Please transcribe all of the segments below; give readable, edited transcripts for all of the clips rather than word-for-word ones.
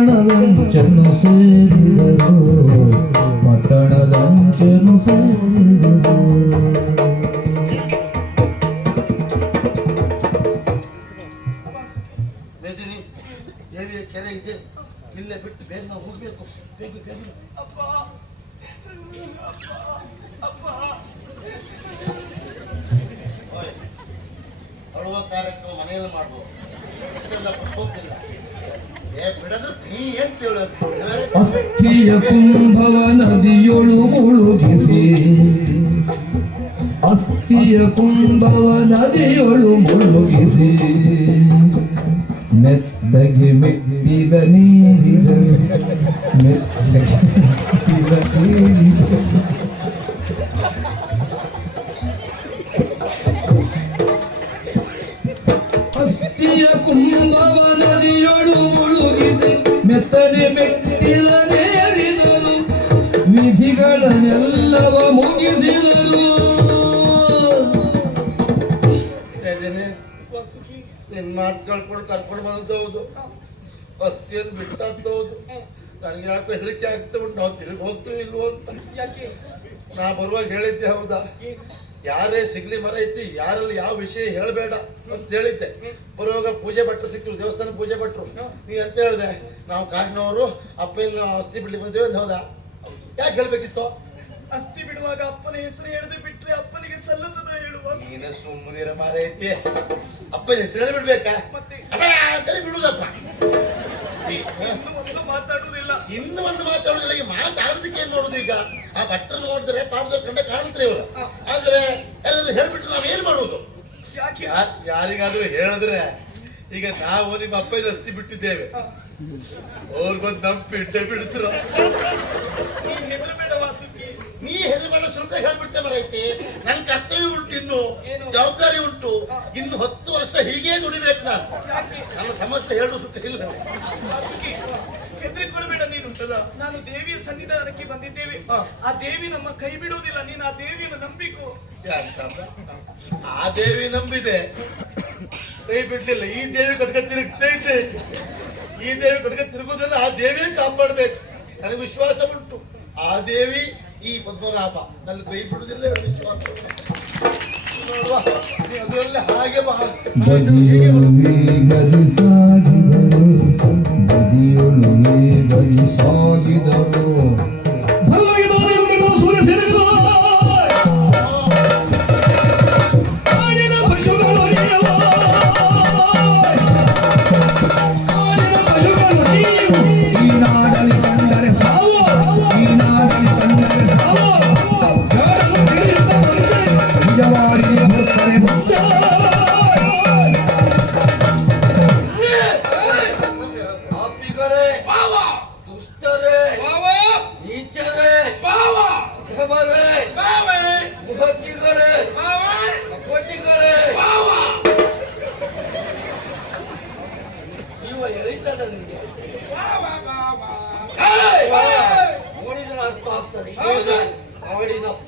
ಪಟ್ಟಣದಂಚನು ಸೇರಿದರು ಪಟ್ಟಣದಂಚನು ಸೇರಿದರು ದೇವಿಯ ಕೆರೆ ಇದೆ ಇಲ್ಲೇ ಬಿಟ್ಟು ಬೇಗ ನಾವು ಹೋಗ್ಬೇಕು ಬೇಗ ಬೇಗ ಅಳುವ ಕಾರ್ಯಕ್ರಮ ಮನೆಯಲ್ಲಿ ಮಾಡ್ಬೋದು ಇಷ್ಟೆಲ್ಲ ಹೋಗ್ತಿಲ್ಲ ಬಿಡದ್ರೆ ನೀ ಏನ್ ಕೇಳೋದು ಅಸ್ಥಿಯ ಕುಂಭವ ನದಿಯೊಳು ಮುಳುಗಿಸಿ ಅಸ್ಥಿಯ ಕುಂಭವ ನದಿಯೊಳು ಮುಳುಗಿಸಿ ಮೆತ್ತಗೆ ಮೆಟ್ಟಿದ ನೀರಿದ ಮೆತ್ತಗೆ ಮೆಟ್ಟಿದ ನೀರಿದ ಅಸ್ಥಿಯ ಕುಂಭವ ನದಿಯೊಳು ಮುಳುಗಿಸಿ ಮೆತ್ತನೆ ಮೆಟ್ಟಿದ ನೇರಿದರು ವಿಧಿಗಳನ್ನೆಲ್ಲವ ಮುಗಿಸಿದರು ನಿನ್ ಮಾತು ಕಳ್ಕೊಂಡು ಕರ್ಕೊಂಡು ಬಂದದ್ದು ಹೌದು ಅಷ್ಟೇನು ಬಿಟ್ಟದ್ದು ಹೌದು ನನಗೆ ಯಾಕೆ ಹೆದರಿಕೆ ಆಗ್ತಾ ಉಂಟು ನಾವು ತಿರುಗಿ ಹೋಗ್ತೀವಿ ಇಲ್ವೋ ಅಂತ ನಾ ಬರುವಾಗ ಹೇಳಿದ್ದೆ ಹೌದಾ ಯಾರೇ ಸಿಗ್ಲಿ ಮರ ಐತಿ ಯಾರಲ್ಲಿ ಯಾವ ವಿಷಯ ಹೇಳಬೇಡ ಅಂತ ಹೇಳಿದ್ದೆ ಬರುವಾಗ ಪೂಜೆ ಭಟ್ರು ಸಿಕ್ಕರು ದೇವಸ್ಥಾನ ಪೂಜೆ ಭಟ್ರು ನೀ ಅಂತ ಹೇಳಿದೆ ನಾವು ಕಾಡಿನವರು ಅಪ್ಪ ಇಲ್ಲ ಅಸ್ಥಿ ಬಿಡ್ಲಿ ಬಂದೇವೆ ಅಂತ ಹೌದಾ ಯಾಕೆ ಹೇಳ್ಬೇಕಿತ್ತು ಅಸ್ಥಿ ಬಿಡುವಾಗ ಅಪ್ಪನ ಹೆಸರು ಹೇಳಿದ್ರೆ ಬಿಟ್ರೆ ಅಪ್ಪನಿಗೆ ಸಲ್ಲುತ್ತದೆ ಹೇಳುವ ನೀನೇ ಸುಮ್ಮನಿರ ಮಾರ ಐತಿ ಅಪ್ಪನ ಹೆಸರು ಹೇಳಿ ಬಿಡ್ಬೇಕಾ ಅಂತೇಳಿ ಬಿಡುದಪ್ಪ ಮಾತಾಡುದಿಲ್ಲ ಇನ್ನು ಒಂದು ಮಾತಾಡುದಿಲ್ಲ ಈ ಮಾತಾಡೋದಕ್ಕೆ ಏನ್ ನೋಡುದು ಈಗ ಆ ಭಟ್ರನ್ನು ನೋಡಿದ್ರೆ ಪಾಪದ ಕಂಡ ಕಾಣುತ್ತಾರೆ ಇವರು ಆದ್ರೆ ಎಲ್ಲಾದ್ರೂ ಹೇಳ್ಬಿಟ್ರೆ ನಾವ್ ಏನ್ ಮಾಡುದು ಯಾರಿಗಾದ್ರೂ ಹೇಳಿದ್ರೆ ಈಗ ನಾವು ನಿಮ್ಮ ಅಪ್ಪನ ಅಸ್ಥಿ ಬಿಟ್ಟಿದ್ದೇವೆ ಅವ್ರಿಗೊಂದು ನಂಪಿ ಇಡ್ಡೆ ಬಿಡ್ತಿರ ನೀ ಹೆದರಬೇಡ ಸ್ವಲ್ಪ ಹೇಳ್ಬಿಡ್ತೇ ಬರೈತಿ ನನ್ ಕರ್ತವ್ಯ ಉಂಟು ಇನ್ನು ಜವಾಬ್ದಾರಿ ಉಂಟು ಇನ್ನು 10 ವರ್ಷ ಹೀಗೆ ದುಡಿಬೇಕು ನಾನು ನನ್ನ ಸಮಸ್ಯೆ ಹೇಳು ಸುತ್ತ ಇಲ್ಲ ಹೆದರಿಕೊಳ್ಬೇಡ ನೀನು ನಾನು ದೇವಿಯ ಸನ್ನಿಧಾನಕ್ಕೆ ಬಂದಿದ್ದೇವೆ ಆ ದೇವಿ ನಮ್ಮ ಕೈ ಬಿಡುವುದಿಲ್ಲ ನೀನು ಆ ದೇವಿಯನ್ನು ನಂಬಿಕೋ ಆ ದೇವಿ ನಂಬಿದೆ ಕೈ ಬಿಡ್ಲಿಲ್ಲ ಈ ದೇವಿ ಕಟ್ಕ ತಿರುಗ್ತಾ ಇದ್ದೆ ಈ ದೇವಿ ಕಟ್ಕ ತಿರುಗುವುದನ್ನ ಆ ದೇವಿಯೇ ಕಾಪಾಡ್ಬೇಕು ನನಗೆ ವಿಶ್ವಾಸ ಉಂಟು ಆ ದೇವಿ ಈ ಪದ್ಮನಾಭ ನನ್ನ ಕೈ ಬಿಡುವುದಿಲ್ಲ ವಿಶ್ವಾಸ ನೋಡುವ ಅದರಲ್ಲಿ ಹಾಗೆ ಸಾಗಿದರು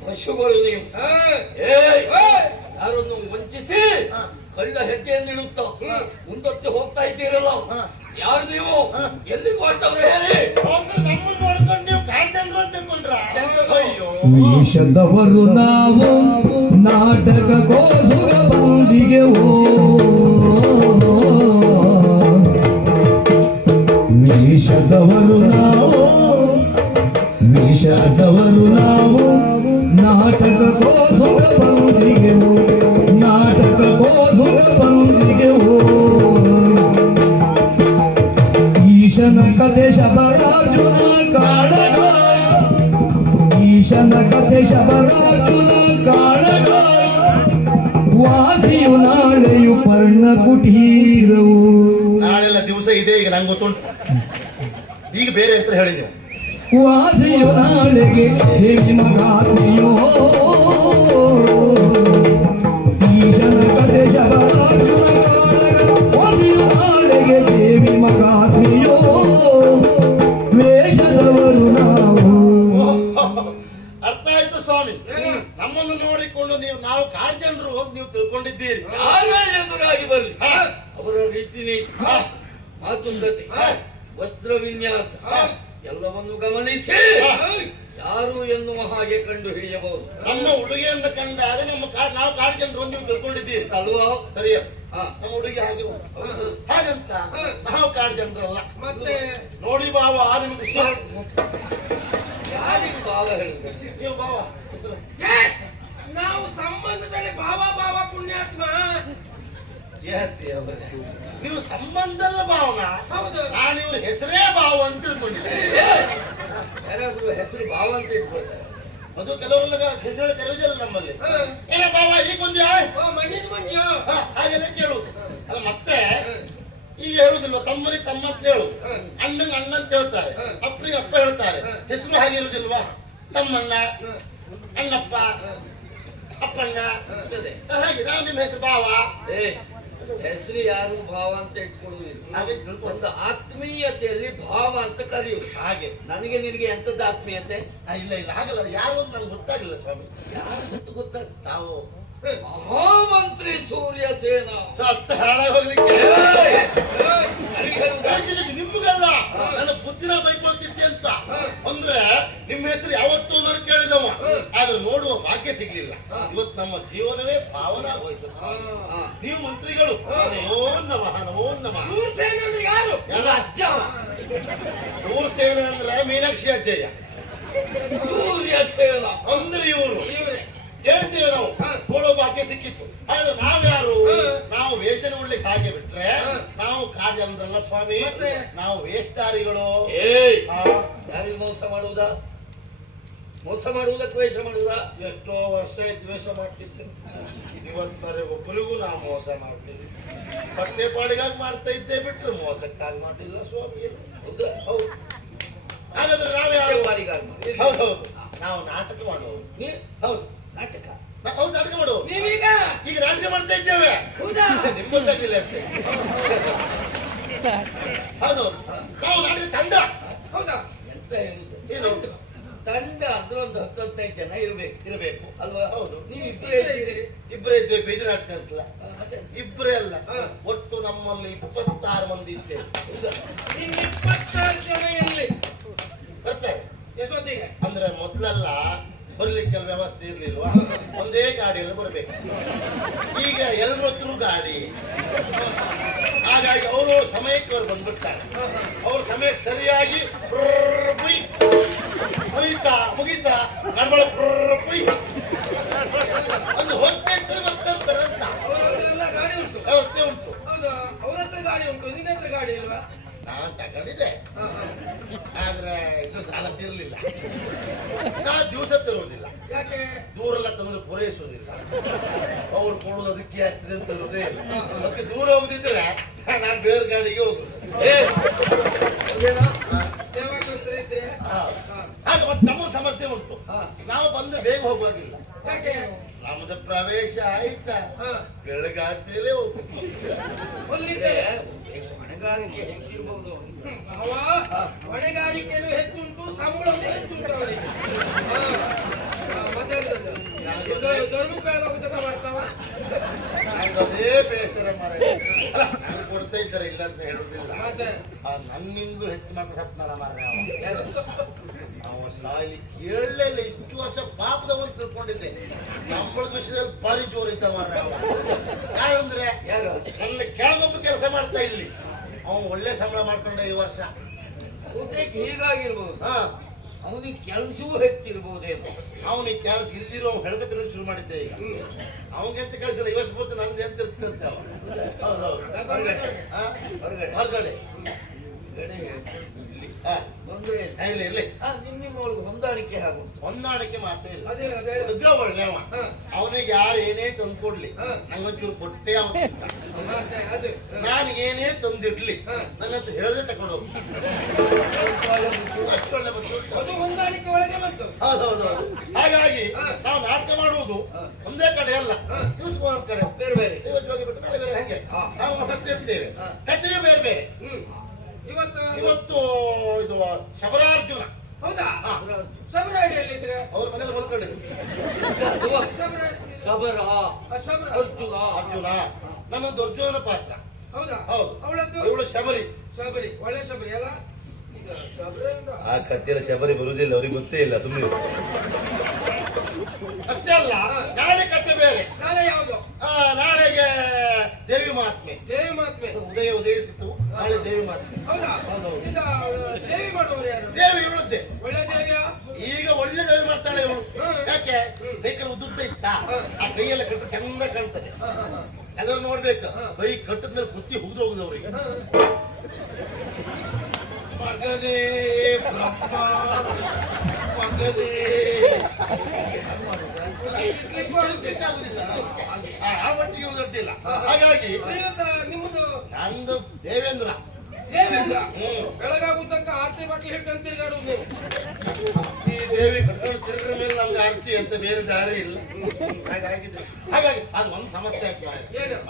ಪಶುಗಳು ನೀವು ಯಾರನ್ನು ವಂಚಿಸಿ ಕಳ್ಳ ಹೆಜ್ಜೆಯನ್ನಿಡುತ್ತ ಮುಂದಕ್ಕೆ ಹೋಗ್ತಾ ಇದ್ದೀರಲ್ಲ ಯಾರು ನೀವು ಎಲ್ಲಿಗೆ ಹೊರಟವ್ರು ಹೇಳಿ ವೇಷದವರು ನಾವು ನಾಟಕಕ್ಕೋಸ್ಕರ ಬಂದಿಗೆವು ವೇಷದವರು ನಾವು ನಾಟಕಕ್ಕೋಸ್ಕರ ಬಂದಿಗೆವು ನಾಟಕಕ್ಕೋಸ್ಕರ ಬಂದಿಗೆವು ಈಶನ ಕಥೆ ಶಬರಾಜುನ ಕಾಳಗ ಈಶನ ಕಥೆ ಶಬರಾಜುನ ಕಾಳಗ ವಾಸಿಯು ನಾಳೆಯು ಪರ್ಣ ಕುಟೀರವು ನಾಳೆಲ್ಲ ದಿವಸ ಇದೆ ಈಗ ನಂಗೆ ಗೊತ್ತುಂಟು ಈಗ ಬೇರೆ ಅಂತ ಹೇಳಿದೆ ವಾಸಿಯು ನಾಳೆಗೆ ದೇವಿ ಮಗಾತ್ಮೆಯೋ ಈಶನ ಕಥೆ ಶಬರಾಜುನ ಕಾಳಗ ವಾಸಿಯು ನಾಳೆಗೆ ದೇವಿ ಮಗಾತ್ಮೆಯೋ ವೇಷದವರು ನಾವು ಅರ್ಥ ಆಯ್ತು ಸ್ವಾಮಿ ನಮ್ಮನ್ನು ನೋಡಿಕೊಂಡು ನಾವು ಕಾಡ್ಜನರು ಹೋಗಿ ನೀವು ತಿಳ್ಕೊಂಡಿದ್ದೀರಿ ಎದುರಾಗಿ ಬರಲಿ ಅವರ ರೀತಿ ಮಾತುಂದತೆ ವಸ್ತ್ರ ವಿನ್ಯಾಸ ಎಲ್ಲವನ್ನು ಗಮನಿಸಿ ಯಾರು ಎನ್ನುವ ಹಾಗೆ ಕಂಡು ಹಿಡಿಯಬಹುದು. ನಮ್ಮ ಉಡುಗೆಯನ್ನು ಕಂಡಾಗ ನಾವು ಕಾಡು ಜನರು ನೀವು ತಿಳ್ಕೊಂಡಿದ್ದೀವಿ ಅಲ್ವಾ? ಸರಿಯ ಹಾ. ನಮ್ಮ ಹುಡುಗಿ ಹಾಗೆ ಹಾಗಂತ ನಾವು ಕಾಡು ಜನರಲ್ಲ. ಮತ್ತೆ ನೋಡಿ ಬಾವ ನಿಮ್ಗೆ ವಿಷಯ ಯಾರಿಗೆ ಭಾವ ಹೇಳಿದ್ರು? ನೀವು ಬಾವ ಹೆಸರು ನಾವು ಸಂಬಂಧದಲ್ಲಿ ಭಾವ ಪುಣ್ಯಾತ್ಮ. ನೀವು ಸಂಬಂಧದ ಭಾವನ ಹೌದು. ನಾನು ಇವ್ರ ಹೆಸರೇ ಭಾವ ಅಂತ ತಿಳ್ಕೊಂಡಿದ್ದೆ. ಯಾರಾದ್ರೂ ಹೆಸರು ಭಾವ ಅಂತ ಇಟ್ಕೊಳ್ತಾರೆ. ಅದು ಕೆಲವರೆಲ್ಲ ಹೆಸರು ಕರೆಯುವುದಿಲ್ಲ ನಮ್ಮಲ್ಲಿ. ಏನ ಭಾವ ಈಗ ಬಂದ್ಯಾ ಹಾಗೆಲ್ಲ ಕೇಳುದು ಅಲ್ಲ. ಮತ್ತೆ ಈಗ ಹೇಳುದಿಲ್ವ ತಮ್ಮನಿಗೆ ತಮ್ಮ ಅಂತ ಹೇಳುದು, ಅಣ್ಣಂಗೆ ಅಣ್ಣ ಅಂತ ಹೇಳ್ತಾರೆ, ಅಪ್ಪನಿಗೆ ಅಪ್ಪ ಹೇಳ್ತಾರೆ. ಹೆಸರು ಹಾಗೆ ಇರುದಿಲ್ವಾ? ತಮ್ಮಣ್ಣ, ಅಣ್ಣಪ್ಪ, ಅಪ್ಪಣ್ಣ. ಹಾಗೆ ನಾವು ನಿಮ್ಮ ಹೆಸರು ಭಾವ. ಹೆಸರು ಯಾರು ಭಾವ ಅಂತ ಇಟ್ಕೊಳ್ಳುವುದಿಲ್ಲ. ಹಾಗೆ ತಿಳ್ಕೊಂಡು ಒಂದು ಆತ್ಮೀಯತೆಯಲ್ಲಿ ಭಾವ ಅಂತ ಕರೆಯುವುದು. ಹಾಗೆ ನನಗೆ ನಿನಗೆ ಎಂತದ್ದು ಆತ್ಮೀಯತೆ? ಇಲ್ಲ ಹಾಗಲ್ಲ. ಯಾರು ಅಂತ ನಂಗೆ ಗೊತ್ತಾಗಿಲ್ಲ ಸ್ವಾಮಿ. ಯಾರು ಗೊತ್ತಾಗ ತಾವು ಮಹಾಮಂತ್ರಿ ಸೂರ್ಯ ಸೇನಾ. ಸತ್ತ ಹಾಳಾಗಿ ಹೋಗ್ಲಿಕ್ಕೆ ನಿಮ್ಗಲ್ಲ ನನ್ನ ಬುದ್ಧಿನ ಬೈಕೊಳ್ತಿದ್ದೆ ಅಂತ ಅಂದ್ರೆ ನಿಮ್ಮ ಹೆಸರು ಯಾವತ್ತೂ ನನಗೆ ಕೇಳಿದವ, ಆದ್ರೆ ನೋಡುವ ಭಾಗ್ಯ ಸಿಗ್ಲಿಲ್ಲ. ಇವತ್ತು ನಮ್ಮ ಜೀವನವೇ ಭಾವನ ಆಗೋಯ್ತು. ನೀವು ಮಂತ್ರಿಗಳು ನಮೋ ನಮಃ ನಮೋ ನಮಃ. ಯಾರು? ಎಲ್ಲ ಅಜ್ಜ ಸೇನೆ ಅಂದ್ರೆ ಮೀನಾಕ್ಷಿ ಅಜ್ಜಯ್ಯ. ಸೂರ್ಯ ಸೇನಾ ಅಂದ್ರೆ ಇವರು ಹೇಳ್ತೇವೆ ನಾವು, ನೋಡೋ ಭಾಗ್ಯ ಸಿಕ್ಕಿತ್ತು. ಆದ್ರೆ ನಾವ್ಯಾರು? ನಾವು ವೇಷನ ಉಳ್ಳಿಕ್ಕೆ ಹಾಗೆ ಬಿಟ್ರೆ ನಾವು ಕಾಡು ಅಂದ್ರಲ್ಲ ಸ್ವಾಮಿ, ನಾವು ವೇಷಧಾರಿಗಳು. ಯಾರಿಗೆ ಮೋಸ ಮಾಡುವುದಾ? ಮೋಸ ಮಾಡುವುದಕ್ಕೆ ವೇಷ ಮಾಡುವುದಾ? ಎಷ್ಟೋ ವರ್ಷ ದ್ವೇಷ ಮಾಡ್ತಿದ್ದೆ, ಇವತ್ತರೆ ಒಬ್ಬರಿಗೂ ನಾವು ಮೋಸ ಮಾಡ್ತೀವಿ. ಬಟ್ಟೆ ಪಾಡಿಗಾಗಿ ಮಾಡ್ತಾ ಇದ್ದೆ ಬಿಟ್ರೆ ಮೋಸಕ್ಕಾಗಿ ಮಾಡಿಲ್ಲ ಸ್ವಾಮಿ. ಹೌದು. ಹಾಗಾದ್ರೆ ನಾವ್ಯಾರು? ಹೌದೌದು, ನಾವು ನಾಟಕ ಮಾಡೋರು. ಹೌದು, ನಾಟಕ. ಹೌದು, ನಾಟಕ ಮಾಡೋರು. ನೀವೀಗ ಈಗ ನಾಟಕ ಮಾಡ್ತಾ ಇದ್ದೇವೆ. ನಿಮ್ಮದ್ದಾಗಿಲ್ಲ ಅಷ್ಟೇ. ಹೌದು, ನಾವು ನಾಟಕ ತಂಡ. ಹೌದಾ? ಎಂತ ಹೇಳುದು? ಏನು ತಂಡ ಅಂದ್ರೆ ಒಂದು 10-15 ಜನ ಇರಬೇಕು ಅಲ್ವಾ? ಹೌದು. ನೀವು ಇಬ್ಬರೇ ಇದ್ದೀರಿ. ಇಬ್ಬರೇ ಇದ್ದೇವೆ. ಬೈದು ನಾಟಕ ಅಂತಲ್ಲ, ಮತ್ತೆ ಇಬ್ಬರೇ ಅಲ್ಲ, ಒಟ್ಟು ನಮ್ಮಲ್ಲಿ 26 ಮಂದಿ ಇದ್ದೇವೆ. ನೀವು 26 ಜನ ಎಲ್ಲಿ? ಬರ್ತಾರೆ. ಎಷ್ಟೊತ್ತಿಗೆ? ಅಂದ್ರೆ ಮೊದ್ಲೆಲ್ಲ ಬರ್ಲಿಕ್ಕೆ ವ್ಯವಸ್ಥೆ ಇರ್ಲಿಲ್ವಾ, ಒಂದೇ ಗಾಡಿಯಲ್ಲಿ ಬರ್ಬೇಕು. ಈಗ ಎಲ್ಲರ ಹತ್ರ ಗಾಡಿ, ಹಾಗಾಗಿ ಅವರು ಸಮಯಕ್ಕೆ ಅವ್ರು ಬಂದ್ಬಿಡ್ತಾರೆ. ಅವ್ರ ಸಮಯಕ್ಕೆ ಸರಿಯಾಗಿ ಮುಗಿತಾ ಗಡ್ಬಡ ಒಂದು ಹೊತ್ತೆ ಬರ್ತಾರೆ ಅಂತ ಅವರೆಲ್ಲ ಗಾಡಿ ಉಂಟು, ವ್ಯವಸ್ಥೆ ಉಂಟು. ಹೌದಾ? ಅವ್ರ ಹತ್ರ ಗಾಡಿ ಉಂಟು, ನಿನ್ನ ಹತ್ರ ಗಾಡಿ ಇಲ್ವಾ? ನಾನ್ ತಗೊಂಡಿದ್ದೆ, ಆದ್ರೆ ಇನ್ನು ಸಾಲ ತೀರ್ಲಿಲ್ಲ. ನಾ ದಿವಸ ತರುವುದಿಲ್ಲ, ಯಾಕೆ? ದೂರೆಲ್ಲ ತಂದ್ರೆ ಪೂರೈಸುವುದಿಲ್ಲ. ಅವ್ರು ಕೊಡೋದು ಅದಕ್ಕೆ ಆಗ್ತದೆ ಅಂತ ಇರೋದೇ ಇಲ್ಲ. ಅದಕ್ಕೆ ದೂರ ಹೋಗುದಿದ್ರೆ ನಾನು ಬೇರೆ ಗಾಡಿಗೆ ಹೋಗುದು. ಸೇವಾಕರ್ತರು ಇದ್ರೆ ಹಾಗೆ ಮತ್ತೆ ನಮ್ಮ ಸಮಸ್ಯೆ ಉಂಟು. ನಾವು ಬಂದ್ರೆ ಬೇಗ ಹೋಗುವಾಗಿಲ್ಲ. ಯಾಕೆ? ನಮ್ದು ಪ್ರವೇಶ ಆಯ್ತಾ ಬೆಳಗಾದ್ಮೇಲೆ ಹೋಗುದು. ಹೊಲಿಗೆ ಹೊಣೆಗಾರಿಕೆ ಹೆಚ್ಚಿರಬಹುದು. ಅವ ಹೊಣೆಗಾರಿಕೆನೂ ಹೆಚ್ಚುಂಟು, ಸಂಬಳವೂ ಹೆಚ್ಚುಂಟು ಅವರಿಗೆ. ಮತ್ತೆ ಧರ್ಮಕಾಲ ಮಾಡ್ತಾವ. ಅದೇ ಬೇಸರ ಮರ ಕೊಡ್ತಾ ಇದ್ದಾರೆ, ಇಲ್ಲ ಅಂತ ಹೇಳುದಿಲ್ಲ. ಮತ್ತೆ ನನ್ನಿಂದು ಹೆಚ್ಚು ಮಕ್ಕಳು ಹತ್ನಲ್ಲ ಮರ. ನಾವು ಸಾಲಿ ಕೇಳಲಿಲ್ಲ. ಇಷ್ಟು ವರ್ಷ ಪಾಪದವಂತ ತಿಳ್ಕೊಂಡಿದ್ದೆ. ಸಂಬಳದ ವಿಷಯದಲ್ಲಿ ಭಾರಿ ಜೋರಿದ್ದ ಮರ. ಯಾರಂದ್ರೆ ನನ್ನ ಕೆಳಗೊಬ್ಬ ಕೆಲಸ ಮಾಡ್ತಾ ಇಲ್ಲಿ, ಅವನು ಒಳ್ಳೆ ಸಂಬಳ ಮಾಡ್ಕೊಂಡ ಈ ವರ್ಷ. ಹೀಗಾಗಿರ್ಬೋದು. ಅವನಿಗೆ ಕೆಲಸವೂ ಹೆಚ್ಚಿರ್ಬೋದೇನು. ಅವನಿಗೆ ಕೆಲಸ ಇಲ್ದಿರೋ ಹೆಳ್ಗತ್ತಿರ ಶುರು ಮಾಡಿದ್ದೆ. ಈಗ ಅವನಿಗೆಂತ ಕೆಲಸ ಇಲ್ಲ. ಇವತ್ತು ಬರ್ತು ನಂದು ಎಂತ ಇರ್ತಂತೆ ಅವ. ಹೌದೌದು, ಹೊರಗಡೆ ಇರ್ಲಿ. ನಿಮ್ಮೊಳಗೆ ಹೊಂದಾಣಿಕೆ ಆಗುಂಟು. ಹೊಂದಾಣಿಕೆ ಮಾತೇ ಇಲ್ಲ. ಹುಡುಗ ಒಳ್ಳೆವ, ಅವನಿಗೆ ಯಾರು ಏನೇ ತಂದು ಕೊಡ್ಲಿ ನಂಗೊಂಚೂರು ಕೊಟ್ಟೆ ಅವನು. ನಾನಿಗೇನೇ ತಂದಿಡ್ಲಿ ನನ್ನ ಹತ್ರ ಹೇಳದೆ ತಗೊಂಡು ಹೋಗಿ. ಅಷ್ಟೊಳ್ಳೆ ಅದು ಹೊಂದಾಣಿಕೆ ಒಳಗೆ ಬಂತು. ಹೌದೌದು. ಹಾಗಾಗಿ ನಾವು ನಾಟಕ ಮಾಡುವುದು ಒಂದೇ ಕಡೆ ಅಲ್ಲ, ದಿವಸ ಒಂದ್ ಕಡೆ ಬೇರೆ ಬೇರೆ. ಇವತ್ತು ಹೋಗಿ ಬಿಟ್ಟು ನಾಳೆ ಬೇರೆ. ಹಾಗೆ ನಾವು ಹೊರತಿರ್ತೇವೆ. ಕಥೆಯೇ ಬೇರೆ ಬೇರೆ. ಇವತ್ತು ಇದು ಶಬರಾರ್ಜುನ. ಹೌದಾ? ಶಬರಾಜ್ ಎಲ್ಲಿದ್ರೆ? ಅವ್ರ ಮನೇಲಿ ಹೊಲ್ಕೊಂಡಿದ್ರು. ಅರ್ಜುನ ನನ್ನೊಂದು ಅರ್ಜುನನ ಪಾತ್ರ. ಹೌದಾ? ಹೌದು. ಅವಳದ್ದು ಇವಳು ಶಬರಿ. ಶಬರಿ, ಒಳ್ಳೆ ಶಬರಿ ಅಲ್ಲ? ಆ ಕತ್ತಿರ ಶಬರಿ ಬರುವುದಿಲ್ಲ, ಅವ್ರಿಗೆ ಗೊತ್ತೇ ಇಲ್ಲ, ಸುಮ್ಮನೆ ಅಷ್ಟೇ ಅಲ್ಲ. ನಾಳೆ ಕತೆ ಬೇರೆ. ನಾಳೆ ಯಾವುದು? ನಾಳೆಗೆ ದೇವಿ ಮಹಾತ್ಮೆ. ದೇವಿ ಮಹಾತ್ಮೆ ಉದಯಿಸಿತು, ನಾಳೆ ದೇವಿ ಮಹಾತ್ಮೆ. ಹೌದಾ? ಹೌದೌದು. ಇದು ದೇವಿ ಮಾಡುವವರು ಯಾರು? ದೇವಿ ಇವಳದ್ದೇ. ಒಳ್ಳೆ ದೇವಿಯಾ? ಈಗ ಒಳ್ಳೆ ದೇವಿ ಮಾಡ್ತಾಳೆ ಇವಳು. ಯಾಕೆ? ಕೈಕಲ್ ಉದ್ದುತ್ತ ಇತ್ತಾ, ಆ ಕೈಯೆಲ್ಲ ಕಟ್ಟ ಚಂದ ಕಾಣ್ತದೆ. ಎಲ್ಲರೂ ನೋಡ್ಬೇಕು, ಕೈ ಕಟ್ಟದ ಮೇಲೆ ಕುತ್ತಿ ಹುಗ್ದು ಹೋಗುದು ಅವ್ರಿಗೆ. ಮಗನೇ ಬ್ರಹ್ಮ, ಮಗನೇ ಆ ಮಟ್ಟಿಗೆ ಉದುರ್ತಿಲ್ಲ. ಹಾಗಾಗಿ ನಿಮ್ಮದು ನಂದು ದೇವೇಂದ್ರ. ದೇವೇಂದ್ರ ಬೆಳಗಾವಿ ತನಕ ಆರತಿ ಬಾಟ್ಲಿ ಹಿಡ್ಕೊಂಡು ತಿರುಗಾಡುದು ನೀವು. ಈ ದೇವಿ ಕಟ್ಕೊಂಡು ತಿರುಗಿದ ಮೇಲೆ ನಮ್ಗೆ ಆರತಿ ಅಂತ ಬೇರೆ ದಾರಿ ಇಲ್ಲ. ಹಾಗಾಗಿ ಅದು ಒಂದು ಸಮಸ್ಯೆ ಆಗ್ತದೆ.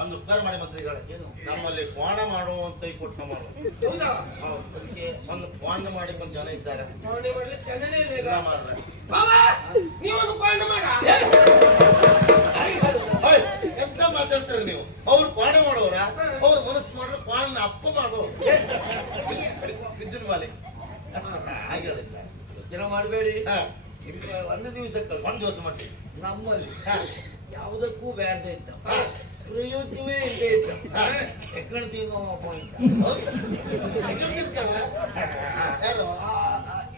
ಒಂದು ಉಪಕಾರ ಮಾಡಿ ಮಂತ್ರಿಗಳೇ, ನಮ್ಮಲ್ಲಿ ಕೋಣ ಮಾಡುವಂತ ಕೊಟ್ಟು ಮಾಡು. ಹೌದಾ? ಒಂದು ಕೋಣ ಮಾಡಿ ಒಂದು ಜನ ಇದ್ದಾರೆ. ಕೋಣೆ ಮಾಡ್ಲಿ ಚೆನ್ನಾನೇ ಇಲ್ಲ ಈಗ. ಮಾಡ್ರೆ ನೀವೊಂದು ಕೋಣೆ ಮಾಡ. ಎಂತ ಮಾತಾಡ್ತಾರೆ ನೀವು? ಅವ್ರು ಕೋಣ ಮಾಡೋರ, ಅವ್ರು ಮನಸ್ಸು ಮಾಡ್ರೆ ಕೋಣ ಅಪ್ಪ ಮಾಡೋ ವಿದ್ಯುತ್ ಮಾಲೆ ಹಾಗೆ ಹೇಳಿದ್ದ. ಯೋಚನೆ ಮಾಡಬೇಡಿ. ಒಂದು ದಿವಸಕ್ಕಲ್ಲ, ಒಂದು ದಿವಸ ಮಾಡಿ ನಮ್ಮಲ್ಲಿ ಯಾವುದಕ್ಕೂ ಬ್ಯಾಡ್ದೆ ಇತ್ತ, ಪ್ರಯೋಜನವೇ ಇಲ್ಲದೆ ಇತ್ತ. ಎಕ್ಕಣ ತಿನ್ನೋ ಪಾಯಿಂಟ್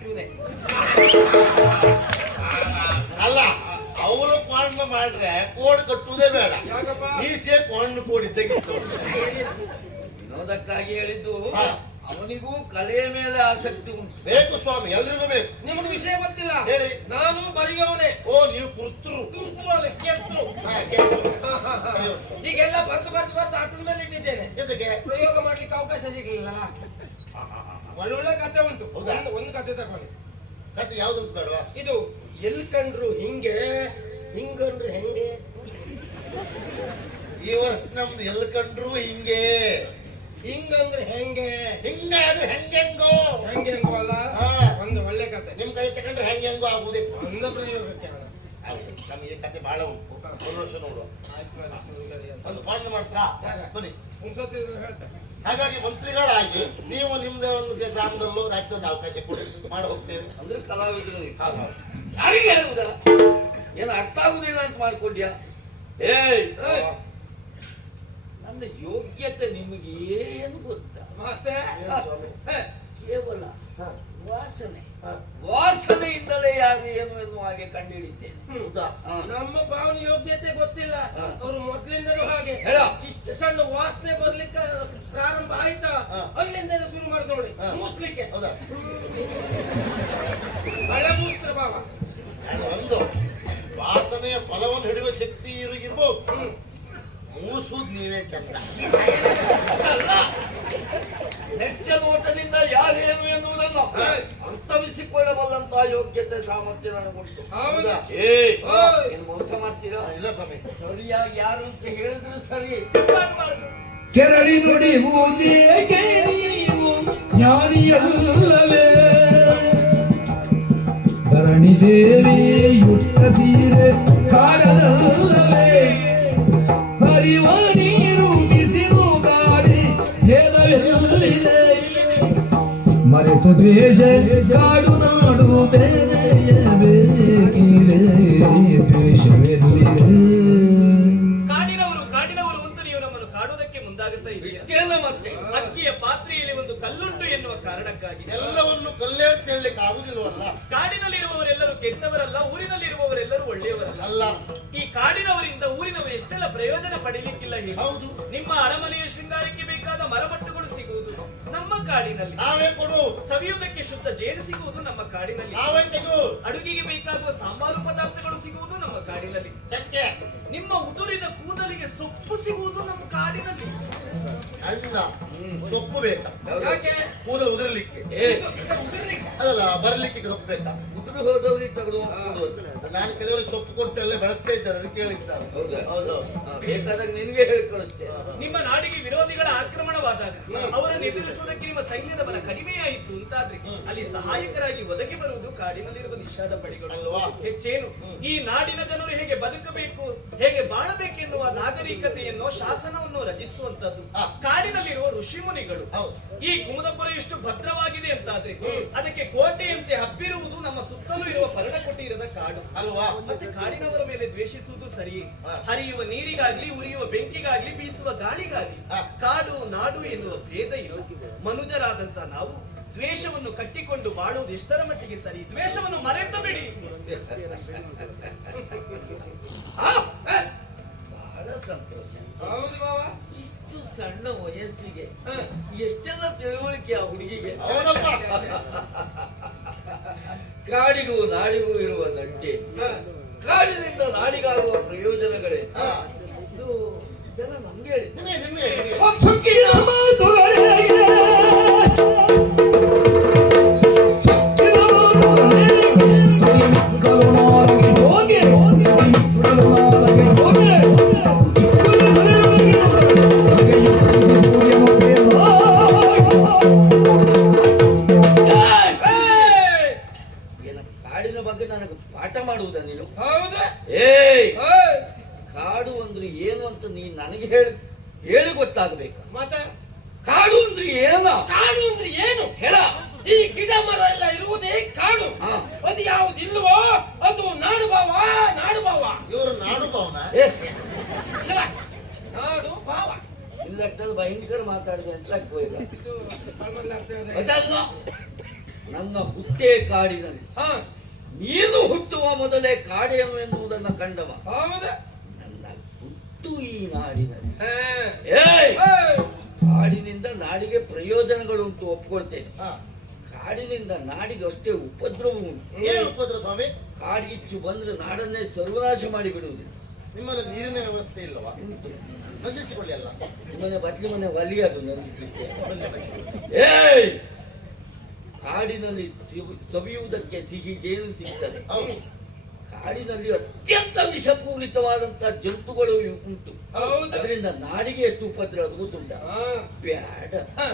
ಇವನೇ ಅಲ್ಲ. ಅವರು ಕೋಣ ಮಾಡ್ರೆ ಕೋಡ್ ಕಟ್ಟುವುದೇ ಬೇಡ, ಯಾಕಪ್ಪ? ಮೀಸೆ ಕೋಣ ಕೋಡಿ ತೆಗಿತು. ವಿನೋದಕ್ಕಾಗಿ ಹೇಳಿದ್ದು. ಅವನಿಗೂ ಕಲೆಯ ಮೇಲೆ ಆಸಕ್ತಿ ಉಂಟು. ಬೇಕು ಸ್ವಾಮಿ, ಎಲ್ರಿಗೂ ಬೇಕು. ನಿಮಗೆ ವಿಷಯ ಗೊತ್ತಿಲ್ಲ. ಹೇಳಿ. ನಾನು ಬರಿಗವನೇ. ಓ, ನೀವು ಕುರ್ತರು. ಕೆತ್ತರು. ಈಗೆಲ್ಲ ಬರ್ದು ಆಟದ ಮೇಲೆ ಇಟ್ಟಿದ್ದೇನೆ. ಎದಕ್ಕೆ? ಪ್ರಯೋಗ ಮಾಡ್ಲಿಕ್ಕೆ ಅವಕಾಶ ಸಿಗ್ಲಿಲ್ಲ. ಒಳ್ಳೊಳ್ಳೆ ಕತೆ ಉಂಟು. ಹೌದಾ? ಒಂದು ಕತೆ ತಗೊಳ್ಳಿ. ಕತೆ ಯಾವ್ದಂತ ಬೇಡವಾ? ಇದು ಎಲ್ ಕಂಡ್ರು ಹಿಂಗೆ, ಹಿಂಗಂಡ್ರು ಹೆಂಗೆ. ಈ ವರ್ಷ ನಮ್ದು ಎಲ್ಲಿ ಕಂಡ್ರು ಹಿಂಗೆ. ಹಿಂಗಂದ್ರೆ ಹೆಂಗೆ, ಹಿಂಗಾದ್ರೆ ಹೆಂಗೆಂಗೋ. ಹೆಂಗೆ ಹೆಂಗೋ ಅಲ್ಲ. ಒಂದು ಒಳ್ಳೆ ಕತೆ. ನಿಮ್ ಕೈ ತಗೊಂಡ್ರೆ ಹೆಂಗೆಂಗೋ ಆಗುದೇ. ಒಂದು ಪ್ರಯೋಗಕ್ಕೆ ಅಲ್ಲ. ನಮಗೆ ಕತೆ ಬಹಳ ಉಂಟು, ಒಂದು ವರ್ಷ ನೋಡುವ. ಆಯ್ತು, ಒಂದು ಪಾಂಡ್ ಮಾಡ್ತಾ ಬನ್ನಿ. ಹೇಳ್ತಾರೆ. ಹಾಗಾಗಿ ಮಂತ್ರಿಗಳಾಗಿ ನೀವು ನಿಮ್ದೇ ಒಂದು ಗ್ರಾಮದಲ್ಲೂ ರಾಜ್ಯದ ಅವಕಾಶ ಕೊಡಿ, ಮಾಡಿ ಹೋಗ್ತೇವೆ. ಅಂದ್ರೆ ಕಲಾವಿದರು ಹೌದು. ಯಾರಿಗೆ ಹೇಳುವುದಲ್ಲ, ಏನು ಅರ್ಥ ಆಗುದಿಲ್ಲ ಅಂತ ಮಾಡ್ಕೊಂಡ್ಯಾ? ಏಯ್, ನನ್ನ ಯೋಗ್ಯತೆ ನಿಮಗೆ ಏನು ಗೊತ್ತಾ? ಮತ್ತೆ ಕೇವಲ ವಾಸನೆಯಿಂದಲೇ ಯಾರು ಏನು ಎನ್ನುವ ಹಾಗೆ ಕಂಡುಹಿಡಿತೇನೆ. ನಮ್ಮ ಭಾವನೆ ಯೋಗ್ಯತೆ ಗೊತ್ತಿಲ್ಲ. ಅವರು ಮೊದ್ಲಿಂದಲೂ ಹಾಗೆ. ಇಷ್ಟು ಸಣ್ಣ ವಾಸನೆ ಬರ್ಲಿಕ್ಕೆ ಪ್ರಾರಂಭ ಆಯ್ತಾ, ಅಲ್ಲಿಂದ ಶುರು ಮಾಡಿದ್ರು ನೋಡಿ ಮೂಸ್ಲಿಕ್ಕೆ. ಹಳೆ ಮೂಸ್ತ್ರ ಭಾವ. ಒಂದು ವಾಸನೆಯ ಫಲವನ್ನು ಹಿಡಿಯುವ ಶಕ್ತಿ ಇರ್ಬೋದು, ಮೂಸುವುದು ನೀವೇ ಚಂದ್ರ. ನೆಟ್ಟ ನೋಟದಿಂದ ಯಾರೇನು ಎನ್ನುವುದನ್ನು ಅಂತವಿಸಿಕೊಳ್ಳಬಲ್ಲಂತಹ ಯೋಗ್ಯತೆ ಸಾಮರ್ಥ್ಯ ನನಗುಂಟು. ಏನು ಮೋಸ ಮಾಡ್ತೀರಾ? ಇಲ್ಲ ಸ್ವಾಮಿ. ಸರಿಯಾಗಿ ಯಾರು ಅಂತ ಹೇಳಿದ್ರು ಸರಿ. ಕೆರಳಿ ನುಡಿಯುವುದೇಕೆ ನೀವು ಜ್ಞಾನಿಯಲ್ಲವೇ? ಧರಣಿ ದೇವಿ ಯುಕ್ತ ತೀರೆ ಕಾಡದಲ್ಲವೇ? ಹರಿವ ನೀರು ಬಿಸಿಲು ಗಾಳಿ ಭೇದವೆಲ್ಲಿದೆ? ಮರೆತು ದ್ವೇಷ ಕಾಡು ನಾಡು ಬೇರೆಯ ಬೇಕಿದೆ, ದ್ವೇಷವೆಲ್ಲಿದೆ? ಕಾಡಿನವರು ಅಂತ ನೀವು ನಮ್ಮನ್ನು ಕಾಡುವುದಕ್ಕೆ ಮುಂದಾಗುತ್ತಾ ಇದೆಯಾ? ಮತ್ತೆ ಅಕ್ಕಿಯ ಪಾತ್ರೆಯಲ್ಲಿ ಒಂದು ಕಲ್ಲುಂಟು ಎನ್ನುವ ಕಾರಣಕ್ಕಾಗಿ ಎಲ್ಲವನ್ನು ಕಲ್ಲೇ ಅಂತ ಹೇಳಲಿಕ್ಕೆ ಆಗುದಿಲ್ವಲ್ಲ. ಕಾಡಿನಲ್ಲಿರುವವರೆಲ್ಲರೂ ಕೆಟ್ಟವರಲ್ಲ, ಊರಿನಲ್ಲಿರುವವರೆಲ್ಲರೂ ಒಳ್ಳೆಯವರಲ್ಲ. ಅಲ್ಲ, ಈ ಕಾಡಿನವರಿಂದ ಊರಿನವರು ಎಷ್ಟೆಲ್ಲ ಪ್ರಯೋಜನ ಪಡೀಲಿಕ್ಕಿಲ್ಲ ಹೇಳಿ. ಹೌದು. ನಿಮ್ಮ ಅರಮನೆಯ ಶೃಂಗಾರಕ್ಕೆ ಬೇಕಾದ ಮರಮಟ್ಟುಗಳು ಸಿಗುವುದು ನಮ್ಮ ಕಾಡಿನಲ್ಲಿ. ನಾವೇ ಕೊಡು. ಸವಿಯುವುದಕ್ಕೆ ಶುದ್ಧ ಜೇನು ಸಿಗುವುದು ನಮ್ಮ ಕಾಡಿನಲ್ಲಿ. ನಾವೇ ತೆಗು. ಅಡುಗೆಗೆ ಬೇಕಾಗುವ ಸಾಂಬಾರು ಪದಾರ್ಥಗಳು ಸಿಗುವುದು ನಮ್ಮ ಕಾಡಿನಲ್ಲಿ. ಚಕ್ಕೆ. ನಿಮ್ಮ ಉದುರಿದ ಕೂದಲಿಗೆ ಸೊಪ್ಪು ಸಿಗುವುದು ನಮ್ಮ ಕಾಡಿನಲ್ಲಿ. ಅಲ್ಲ, ಸೊಪ್ಪು ಬೇಕಾ? ಯಾಕೆ? ಕೂದಲು ಉದುರಲಿಕ್ಕೆ. ಅದಲ್ಲ, ಬರಲಿಕ್ಕೆ ಸೊಪ್ಪು ಬೇಕಾ? ಉದುರು ಹೋದವ್ರಿಗೆ ತೆಗೆದು ಹೋಗ್ಬೋದು. ನಾನು ಕೆಲವರಿಗೆ ಸೊಪ್ಪು ಕೊಟ್ಟು ಎಲ್ಲ ಬೆಳೆಸ್ತಾ ಇದ್ದಾರೆ, ಅದಕ್ಕೆ ಹೇಳಿದ್ದಾರೆ. ಹೌದಾ? ಹೌದು. ಬೇಕಾದಾಗ ನಿನಗೆ ಹೇಳಿ ಕಳಿಸ್ತೇನೆ. ನಿಮ್ಮ ನಾಡಿಗೆ ವಿರೋಧಿಗಳ ಆಕ್ರಮಣವಾದಾಗ ಅವರನ್ನು ಎದುರಿಸುವುದಕ್ಕೆ ನಿಮ್ಮ ಸೈನ್ಯದ ಬಲ ಕಡಿಮೆಯಾಯಿತು ಅಂತಾದ್ರೆ ಅಲ್ಲಿ ಸಹಾಯಕರಾಗಿ ಒದಗಿ ಬರುವುದು ಕಾಡಿನಲ್ಲಿರುವ ನಿಷಾದ ಪಡೆಗಳು ಅಲ್ವಾ? ಹೆಚ್ಚೇನು ಈ ನಾಡಿನ ಜನರು ಹೇಗೆ ಬದುಕಬೇಕು, ಹೇಗೆ ಬಾಳಬೇಕೆನ್ನುವ ನಾಗರಿಕ ನಾಗರಿಕತೆಯನ್ನು ಶಾಸನವನ್ನು ರಚಿಸುವಂತದ್ದು ಕಾಡಿನಲ್ಲಿರುವ ಋಷಿಮುನಿಗಳು. ಈ ಕುಮದಪುರ ಎಷ್ಟು ಭದ್ರವಾಗಿದೆ ಅಂತಾದ್ರೆ ಅದಕ್ಕೆ ಕೋಟೆಯಂತೆ ಹಬ್ಬಿರುವುದು ನಮ್ಮ ಸುತ್ತಲೂ ಇರುವ ಪರ್ಣಕುಟೀರದ ಕಾಡು ಅಲ್ವಾ? ಮತ್ತೆ ಕಾಡಿನವರ ಮೇಲೆ ದ್ವೇಷಿಸುವುದು ಸರಿಯೇ? ಹರಿಯುವ ನೀರಿಗಾಗ್ಲಿ, ಉರಿಯುವ ಬೆಂಕಿಗಾಗ್ಲಿ, ಬೀಸುವ ಗಾಳಿಗಾಗ್ಲಿ ಕಾಡು ನಾಡು ಎನ್ನುವ ಭೇದ ಇಲ್ಲ. ಮನುಜರಾದಂತ ನಾವು ದ್ವೇಷವನ್ನು ಕಟ್ಟಿಕೊಂಡು ಬಾಳುವುದು ಎಷ್ಟರ ಮಟ್ಟಿಗೆ ಸರಿ? ದ್ವೇಷವನ್ನು ಮರೆತು ಬಿಡಿ. ಬಹಳ ಸಂತೋಷ. ಹೌದು ಬಾವ. ಇಷ್ಟು ಸಣ್ಣ ವಯಸ್ಸಿಗೆ ಎಷ್ಟೆಲ್ಲ ತಿಳುವಳಿಕೆ ಆ ಹುಡುಗಿಗೆ. ಕಾಡಿಗೂ ನಾಡಿಗೂ ಇರುವ ನಂಟೆ, ಕಾಡಿನಿಂದ ನಾಡಿಗಾಗುವ ಪ್ರಯೋಜನಗಳೇ ಇದು ಜನ ನಮ್ಗೆ ಹೇಳಿದ್ರು. ಸೊಕ್ಕಿನ ಮಾತುಗಳೇ ಕಾಡಿನ ಬಗ್ಗೆ ನನಗೆ ಪಾಠ ಮಾಡುವುದ ನೀನು? ಹೌದಾ? ಏಯ್, ಕಾಡು ಅಂದ್ರೆ ಏನು ಅಂತ ನೀನ್ ನನಗೆ ಹೇಳಿ ಗೊತ್ತಾಗಬೇಕು. ಮತ್ತೆ ಕಾಡು ಅಂದ್ರೆ ಏನ? ಕಾಡು ಅಂದ್ರೆ ಏನು ಹೇಳ. ಈ ಗಿಡ ಮರ ಎಲ್ಲ ಇರುವುದೇ ಕಾಡು. ಹಾ. ಅದು ಯಾವುದಿಲ್ವೋ ಅದು ನಾಡು ಬಾವ. ನಾಡು ಬಾವ. ಇವರು ನಾಡು ಭಾವನ ಇಲ್ಲವಾ? ನಾಡು ಬಾವ. ಇಲ್ಲಕ್ಕಲ್ಲಿ ಭಯಂಕರ ಮಾತಾಡಿದೆ ಅಂತ ಆಗ್ಬೋದ. ಇದು ಕಳ್ಮಲ್ಲ ಅಂತ ಹೇಳಿದ್ರೆ. ಅದಲ್ಲ, ನನ್ನ ಹುಟ್ಟೆ ಕಾಡಿನಲ್ಲಿ, ಹಾ. ನೀನು ಹುಟ್ಟುವ ಮೊದಲೇ ಕಾಡೇನು ಎನ್ನುವುದನ್ನು ಕಂಡವ. ಹೌದಾ? ನನ್ನ ಹುಟ್ಟು ಈ ನಾಡಿನಲ್ಲಿ. ಹಾ. ಏಯ್, ಏಯ್. ಕಾಡಿನಿಂದ ನಾಡಿಗೆ ಪ್ರಯೋಜನಗಳು ಉಂಟು, ಒಪ್ಕೊಳ್ತೇನೆ. ಕಾಡಿನಿಂದ ನಾಡಿಗೆ ಅಷ್ಟೇ ಉಪದ್ರವ ಉಂಟು. ಏನು ಉಪದ್ರ ಸ್ವಾಮಿ? ಕಾಡ್ಗಿಚ್ಚು ಬಂದ್ರೆ ನಾಡನ್ನೇ ಸರ್ವನಾಶ ಮಾಡಿ ಬಿಡುವುದು. ನಿಮ್ಮಲ್ಲಿ ನೀರಿನ ವ್ಯವಸ್ಥೆ ಇಲ್ಲವಾ? ನಂದಿಸಿಕೊಳ್ಳಿ ಅಲ್ಲ. ನಿಮ್ಮನೆ ಬಟ್ಲಿ ಮನೆ ಒಲಿ ಅದು ನೆನೆಸ್ಲಿಕ್ಕೆ. ಏಯ್, ಕಾಡಿನಲ್ಲಿ ಸವಿಯುವುದಕ್ಕೆ ಸಿಹಿ ಜೇನು ಸಿಗ್ತದೆ. ಹೌದು. ಕಾಡಿನಲ್ಲಿ ಅತ್ಯಂತ ವಿಷಪೂರಿತವಾದಂತಹ ಜಂತುಗಳು ಉಂಟು. ಹೌದು. ಅದರಿಂದ ನಾಡಿಗೆ ಎಷ್ಟು ಉಪದ್ರ ಅದು ಗೊತ್ತುಂಟ? ಹಾ. ಬ್ಯಾಡ. ಹಾ.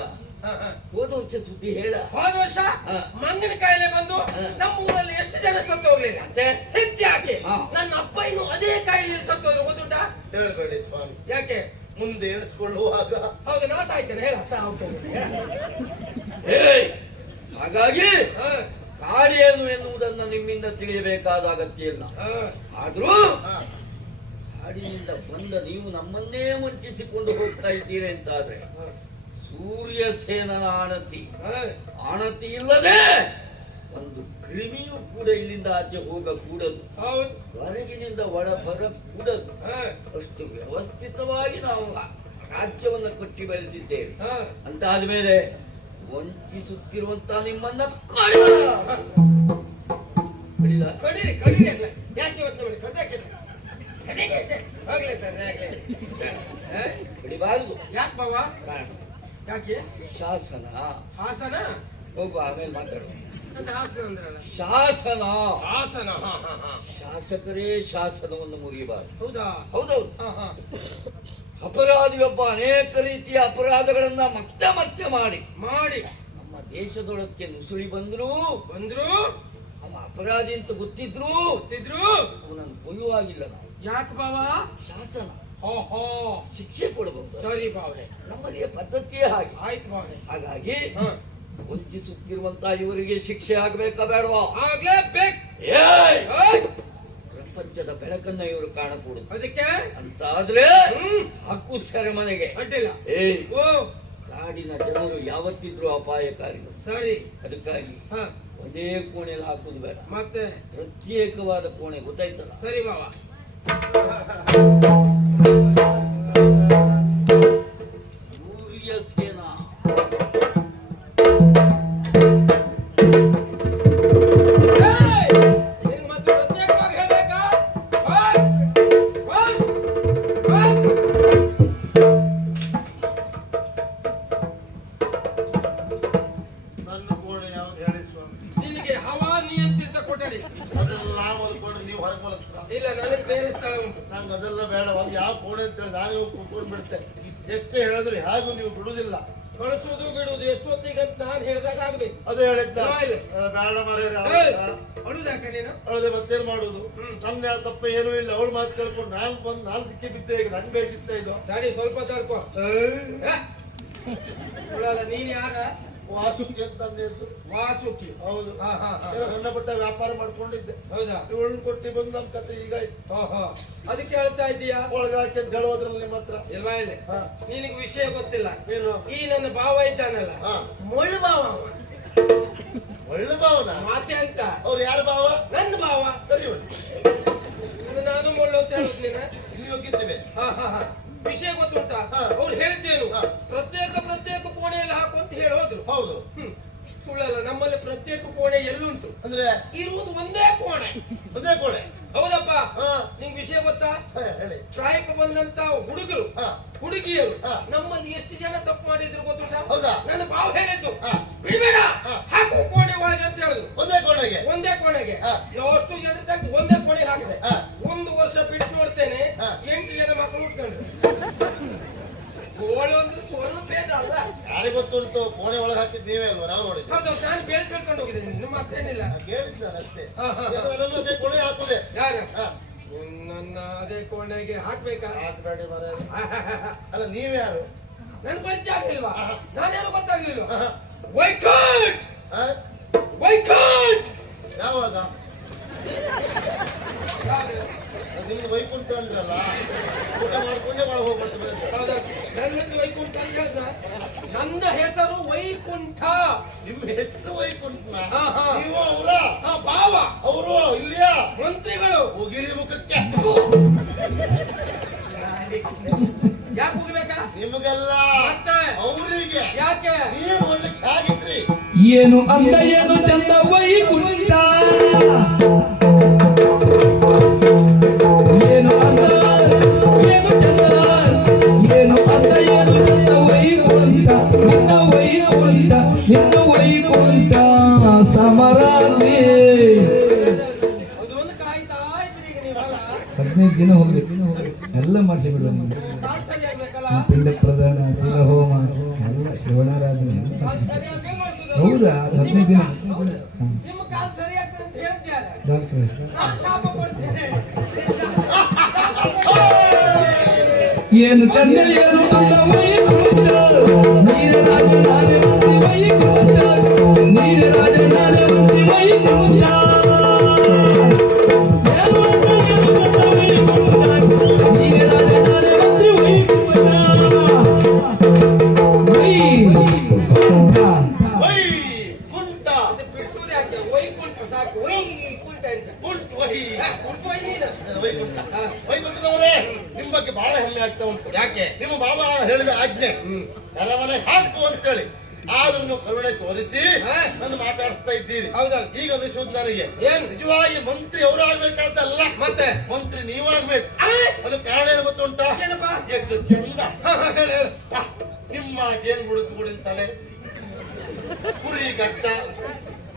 ಹಾ. ಹಾ. ಹೋದ ವರ್ಷ ಸುದ್ದಿ ಹೇಳ. ಹೋದ ವರ್ಷ ಹಾ. ಮಂಗನ ಕಾಯಿಲೆ ಬಂದು ನಮ್ಮ ಊರಲ್ಲಿ ಎಷ್ಟು ಜನ ಸತ್ತು ಹೋಗ್ಲಿಲ್ಲ? ಮತ್ತೆ ಹೆಚ್ಚು ಯಾಕೆ? ಹಾ. ನನ್ನ ಅಪ್ಪ ಇನ್ನು ಅದೇ ಕಾಯಿಲೆಯಲ್ಲಿ ಸತ್ತು ಹೋದ್ರು ಗೊತ್ತುಂಟಾ? ಹೇಳ್ಬೇಡಿ ಸ್ವಾಮಿ. ಯಾಕೆ? ಮುಂದೆ ಎಣಿಸ್ಕೊಳ್ಳುವಾಗ ಹೌದು, ನಾ ಸಾಯ್ತೇನೆ. ಹೇಳ ಏಯ್, ಹಾಗಾಗಿ ಹಾ. ಕಾಡೇನು ಎನ್ನುವುದನ್ನು ನಿಮ್ಮಿಂದ ತಿಳಿಯಬೇಕಾದ ಅಗತ್ಯ ಇಲ್ಲ. ಹಾ. ಆದ್ರೂ ಹಾ, ಕಾಡಿನಿಂದ ಬಂದ ನೀವು ನಮ್ಮನ್ನೇ ವಂಚಿಸಿಕೊಂಡು ಹೋಗ್ತಾ ಇದ್ದೀರಿ ಅಂತಾದ್ರೆ ಸೂರ್ಯ ಸೇನನ ಆಣತಿ ಆಣತಿ ಇಲ್ಲದೆ ಒಂದು ಕ್ರಿಮಿಯೂ ಕೂಡ ಇಲ್ಲಿಂದ ಆಚೆ ಹೋಗಕೂಡದು. ಹೌದು. ಹೊರಗಿನಿಂದ ಒಳ ಬರ ಕೂಡದು. ಹಾ. ಅಷ್ಟು ವ್ಯವಸ್ಥಿತವಾಗಿ ನಾವು ರಾಜ್ಯವನ್ನು ಕಟ್ಟಿ ಬೆಳೆಸಿದ್ದೇವೆ. ಹಾ. ಅಂತ ಆದ್ಮೇಲೆ ವಂಚಿಸುತ್ತಿರುವಂತ ನಿಮ್ಮನ್ನ ಕಡಿಲ ಕಡೀರಿ ಕಡೀರಿ ಅಲ್ಲ. ಯಾಕೆ ಇವತ್ತು ನೋಡಿ ಕಡ್ದಾಕಿಲ್ಲ? ಆಗ್ಲೇ ತಾನೆ ಆಗ್ಲೇ. ಕಡಿಬಾರದು. ಯಾಕೆ ಬಾವ? ಕಾರಣ ಯಾಕೆ? ಶಾಸನ. ಹಾಸನ? ಹೋಗುವ, ಆಮೇಲೆ ಮಾತಾಡುವ. ಅಂತ ಹಾಸನ ಅಂದ್ರಲ್ಲ. ಶಾಸನ. ಶಾಸನ. ಹಾ. ಹಾ. ಹಾ. ಶಾಸಕರೇ ಶಾಸನವನ್ನು ಮುರಿಯಬಾರದು. ಹೌದಾ? ಹೌದೌದು. ಹಾ. ಹಾ. ಅಪರಾಧಿಯೊಬ್ಬ ಅನೇಕ ರೀತಿಯ ಅಪರಾಧಗಳನ್ನ ಮತ್ತೆ ಮಾಡಿ ಮಾಡಿ ನಮ್ಮ ದೇಶದೊಳಕ್ಕೆ ನುಸುಳಿ ಬಂದ್ರು ಅವ ಅಪರಾಧಿ ಅಂತ ಗೊತ್ತಿದ್ರು ಅವನನ್ನು ಕೊಲ್ಲುವಾಗಿಲ್ಲ ನಾವು. ಯಾಕೆ ಬಾವ? ಶಾಸನ. ಓಹೋ, ಶಿಕ್ಷೆ ಕೊಡಬಹುದು. ಸರಿ ಬಾವ್ರೆ, ನಮ್ಮಲ್ಲಿಯ ಪದ್ಧತಿಯೇ ಹಾಗೆ. ಆಯ್ತು ಬಾವ್ರೆ. ಹಾಗಾಗಿ ಹಾ. ವಂಚಿಸುತ್ತಿರುವಂತ ಇವರಿಗೆ ಶಿಕ್ಷೆ ಆಗ್ಬೇಕಾ ಬೇಡವಾ? ಆಗ್ಲೇಬೇಕು. ಏಯ್, ಏಯ್! ಪ್ರಪಂಚದ ಬೆಳಕನ್ನ ಇವರು ಕಾಣಕೂಡದು. ಅದಕ್ಕೆ ಅಂತ ಆದ್ರೆ ಹಕ್ಕು ಸೆರೆಮನೆಗೆ ಅಡ್ಡಿಲ್ಲ. ಏಯ್, ಓ, ಕಾಡಿನ ಜನರು ಯಾವತ್ತಿದ್ರು ಅಪಾಯಕಾರಿ. ಸರಿ. ಅದಕ್ಕಾಗಿ ಹಾ. ಒಂದೇ ಕೋಣೆಯಲ್ಲಿ ಹಾಕುದು ಬೇಡ, ಮತ್ತೆ ಪ್ರತ್ಯೇಕವಾದ ಕೋಣೆ. ಗೊತ್ತಾಯ್ತಲ್ಲ? ಸರಿ ಬಾವ. ಸೂರ್ಯ ಸೇನಾ ಇಲ್ಲ, ನನಗೆ ಬೇರೆ ಸ್ಥಳ ಉಂಟು. ನಂಗೆ ಅದೆಲ್ಲ ಬೇಡ. ಒಂದು ಯಾವ ಕೋಣೆ ಅಂತ ನಾನು ಕೂತ್ಕೊಂಡು ಬಿಡ್ತೆ. ಎಷ್ಟೇ ಹೇಳಿದ್ರು ಹೇಗೂ ನೀವು ಬಿಡುದಿಲ್ಲ. ಕಳಿಸುವುದು ಬಿಡುವುದು ಎಷ್ಟೊತ್ತಿಗೆ ಅಂತ ನಾನು ಹೇಳ್ದಾಗ ಆಗ್ಬೇಕು. ಅದೇ ಹೇಳಿದ್ದ ಇಲ್ಲ, ಇಲ್ಲ. ಬೇಡ ಮರ್ಯಾರೆ ಅಳುದಾಕ ನೀನು ಅವಳದೆ ಮತ್ತೇನ್ ಮಾಡುದು ನನ್ನ ಯಾವ ತಪ್ಪ ಏನೂ ಇಲ್ಲ ಅವಳು ಮಾತು ಕೇಳ್ಕೊಂಡು ನಾನು ಸಿಕ್ಕಿ ಬಿದ್ದೆ ಈಗ ನಂಗೆ ಬೇಕಿತ್ತ ಇದು ದಾಡಿ ಸ್ವಲ್ಪ ತಡ್ಕೊ. ಅವಳಲ್ಲ ನೀನ್ ಯಾರ? ವಾಸುಕಿ ಅಂತ ನನ್ನ ಹೆಸರು. ವಾಸುಕಿ. ಹೌದು. ಹಾ ಹಾ ಹಾ. ಏನೋ ಸಣ್ಣ ಪುಟ್ಟ ವ್ಯಾಪಾರ ಮಾಡ್ಕೊಂಡಿದ್ದೆ. ಹೌದಾ? ಇವಳು ಕೊಟ್ಟಿ ಬಂದ್ ನಮ್ ಕತೆ ಈಗ ಓಹೋ, ಅದಕ್ಕೆ ಹೇಳ್ತಾ ಇದ್ದೀಯಾ? ಒಳಗೆ ಹಾಕಿ ಅಂತ ಹೇಳೋದ್ರಲ್ಲಿ ನಿಮ್ಮ ಹತ್ರ ಇಲ್ವಾ? ಇಲ್ಲ, ಹಾ. ನಿನಗೆ ವಿಷಯ ಗೊತ್ತಿಲ್ಲ. ಏನು? ಈ ನನ್ನ ಭಾವ ಇದ್ದಾನಲ್ಲ, ಹಾ. ಮುಳ್ಳು ಭಾವ ಅವ. ಒಳ್ಳೆ ಭಾವನ ಮಾತೆ ಅಂತ ಅವ್ರು ಯಾರ ಭಾವ? ನನ್ನ ಭಾವ. ಸರಿ ಒಳ್ಳೆ ಅದು ನಾನು ಮುಳ್ಳು ಅಂತ ಹೇಳುದು ನೀನ. ಇಲ್ಲಿ ಹೋಗಿದ್ದೇವೆ. ಹಾ ಹಾ ಹಾ. ವಿಷಯ ಗೊತ್ತುಂಟಾ? ಹಾ. ಅವ್ರು ಹೇಳಿದ್ದೇನು, ಹಾ. ಪ್ರತ್ಯೇಕ ಕೋಣೆಯಲ್ಲಿ ಹಾಕು ಅಂತ ಹೇಳೋದ್ರು. ಹೌದು. ಸುಳ್ಳಲ್ಲ, ನಮ್ಮಲ್ಲಿ ಪ್ರತ್ಯೇಕ ಕೋಣೆ ಎಲ್ಲುಂಟು. ಅಂದ್ರೆ ಇರುವುದು ಒಂದೇ ಕೋಣೆ. ಒಂದೇ ಕೋಣೆ. ಹೌದಪ್ಪ. ಹಾ. ನಿಂಗ್ ವಿಷಯ ಗೊತ್ತಾ? ಹೇಳಿ. ಪ್ರಾಯಕ್ಕೆ ಬಂದಂತ ಹುಡುಗರು ಹಾ. ಹುಡುಗಿಯರು ಹಾ. ನಮ್ಮಲ್ಲಿ ಎಷ್ಟು ಜನ ತಪ್ಪು ಮಾಡಿದ್ರು ಗೊತ್ತುಂಟಾ? ಹೌದಾ? ನನ್ನ ಭಾವ ಹೇಳಿದ್ದು ಹಾ. ಬಿಡಬೇಡ, ಹಾ. ಹಾಕು ಕೋಣೆ ಒಳಗೆ ಅಂತ ಹೇಳಿದ್ರು. ಒಂದೇ ಕೋಣೆಗೆ. ಒಂದೇ ಕೋಣೆಗೆ. ಹಾ. ಎಷ್ಟು ಜನ ತೆಗೆದು ಒಂದೇ ಕೋಣೆಗೆ ಹಾಕಿದೆ. ಹಾ. ಒಂದು ವರ್ಷ ಬಿಟ್ಟು ನೋಡ್ತೇನೆ, ಹಾ. 8 ಜನ ಮಕ್ಕಳು ಉಟ್ಕೊಂಡ್ರು. ಗೋಳು ಅಂದ್ರೆ ಸ್ವಲ್ಪ ಭೇದ ಅಲ್ಲ. ಯಾರಿಗೆ ಗೊತ್ತುಂಟು? ಕೋಣೆ ಒಳಗೆ ಹಾಕಿದ್ ನೀವೇ ಅಲ್ವಾ? ನಾವು ನೋಡಿದ್ವಿ. ಹೌದು, ನಾನು ಕೇಳ್ಕೊಂಡು ಹೋಗಿದ್ದೇನೆ, ಇನ್ನು ಮತ್ತೇನಿಲ್ಲ. ಕೇಳಿದ್ ನಾನು ಅಷ್ಟೇ. ಹಾ, ಹಾ, ಹಾ. ಅದನ್ನು ಅದೇ ಕೋಣೆ ಹಾಕುದೆ. ಯಾರು? ಹಾ. ನನ್ನ ಅದೇ ಕೋಣೆಗೆ ಹಾಕ್ಬೇಕಾ? ಹಾಕ್ಬೇಡಿ ಮಾರ್ರೆ. ಅಲ್ಲ ನೀವ್ಯಾರು? ನನ್ ಪರಿಚಯ ಆಗ್ಲಿಲ್ವಾ? ಹಾ. ನಾನೇನು ಗೊತ್ತಾಗ್ಲಿಲ್ವಾ? ಹಾ. ವೈಕಂಠ್ ಹಾ? ವೈಕಂಠ್. ಯಾವಾಗ? ನಿಮ್ಗೆ ವೈಕುಂಠ ಅಂದ್ರಲ್ಲ, ಊಟ ಮಾಡ್ಕೊಂಡೇ ಒಳಗೆ ಹೋಗ್ಬರ್ತದೆ. ಹೌದಾ? ನನ್ನದು ವೈಕುಂಠ ಅಂತ ಹೇಳ್ದ. ನನ್ನ ಹೆಸರು ವೈಕುಂಠ. ನಿಮ್ಮ ಹೆಸರು ವೈಕುಂಠನ? ಹಾ, ಹಾ. ನೀವು ಅವರ? ಹಾ, ಭಾವ. ಅವರು ಇಲ್ಲಿಯಾ? ಮಂತ್ರಿಗಳು. ಹೋಗಿರಿ ಮುಖಕ್ಕೆ. ಯಾಕೆ ಹೋಗ್ಬೇಕಾ? ನಿಮಗೆಲ್ಲ ಮತ್ತೆ? ಅವರಿಗೆ. ಯಾಕೆ? ನೀವು ನೋಡ್ಲಿಕ್ಕೆ ಆಗಿದ್ರಿ. ಏನು ಅಂದ ಏನು ಚಂದ ವೈಕುಂಠ, ಏನು ಅಂದ ಏನು ಚಂದ, ಏನು ಅಂದ ಏನು ಚಂದ ವೈಕುಂಠ, ನಿನ್ನ ವೈಕುಂಠ, ನಿನ್ನ ವೈಕುಂಠ ಸಮರಾತ್ರಿ. ಅದೊಂದು ಕಾಯ್ತಾ ಇದ್ರಿ ಈಗ ನೀವಲ್ಲ. 15 ದಿನ ಹೋಗ್ಬೇಕು, ಎಲ್ಲ ಮಾಡಿಸಿ ಬಿಡುವ ನಿಮ್ಗೆ. ಕಾಲ್ ಸರಿ ಆಗ್ಬೇಕಲ್ಲ? ಪಿಂಡ ಪ್ರದಾನ, ತಿಲ ಹೋಮ ಎಲ್ಲ ಶ್ರವಣಾರಾಧನೆ ಎಲ್ಲ ಕಾಲ್ ಮಾಡಿಸಿ. ಸರಿ ಆಗ್ಬೇಕು ಮಾಡ್ಸುದು. ಹೌದಾ? ಅದು 15 ದಿನ. ಹೌದು. ನಿಮ್ಮ ಕಾಲ್ ಸರಿ ಆಗ್ತದೆ ಅಂತ ಹೇಳಿದ್ಯಾರೆ. ಡಾಕ್ಟ್ರೆ ನಾನು ಶಾಪ ಕೊಡ್ತೇನೆ. ಏನು ಚಂದ ಏನು ಅಂದ ವೈಕುಂಠ, ನೀರ ರಾಜ ನಾನೇ ಮಂತ್ರಿ ವೈಕುಂಠ, ನೀರ ರಾಜ ನಾನೇ ಮಂತ್ರಿ ವೈಕುಂಠ. ಏನು ಅಂದ ಏನು ಚಂದ ವೈಕುಂಠ, ನೀರ ರಾಜ ನಾನೇ ಮಂತ್ರಿ ವೈಕುಂಠ. ವೈಕುಂಠ. ಅದು ಬಿಡ್ಸುವುದೇ ಆಗ್ತದೆ. ವೈಕುಂಠ ಸಾಕು. ವೈಕುಂಠ ಅಂತ. ಕುಂಟ್ ವಹಿ. ಕುಂಠ ವೈ ನೀನು. ವೈಕುಂಠ. ವೈಕುಂಠದವರೇ, ನಿಮ್ಮ ಬಗ್ಗೆ ಬಹಳ ಹೆಮ್ಮೆ ಆಗ್ತಾ ಉಂಟು. ಯಾಕೆ? ನಿಮ್ಮ ಬಾಬಾ ಹೇಳಿದ ಆಜ್ಞೆ ಸರಮನೆ ಹಾಕು ಅಂತೇಳಿ. ಆದ್ರೂ ನೀವು ಕರುಣೆ ತೋರಿಸಿ ನನ್ನ ಮಾತಾಡಿಸ್ತಾ ಇದ್ದೀರಿ. ಹೌದೌದು. ಈಗ ಅನಿಸುವುದು ನನಗೆ ಏನು? ನಿಜವಾಗಿ ಮಂತ್ರಿ ಅವರು ಆಗ್ಬೇಕಂತಲ್ಲ, ಮತ್ತೆ ಮಂತ್ರಿ ನೀವಾಗ್ಬೇಕು. ಅದು ಕಾರಣ ಏನು ಗೊತ್ತುಂಟಾ? ಏನಪ್ಪಾ? ಎಷ್ಟು ಚಂದ ಹಾ, ಹಾ, ಹೇಳು, ಹೇಳು. ನಿಮ್ಮ ಜೇನು ಬುಡಕೂಡಿನ ತಲೆ, ಕುರಿ ಗಡ್ಡ,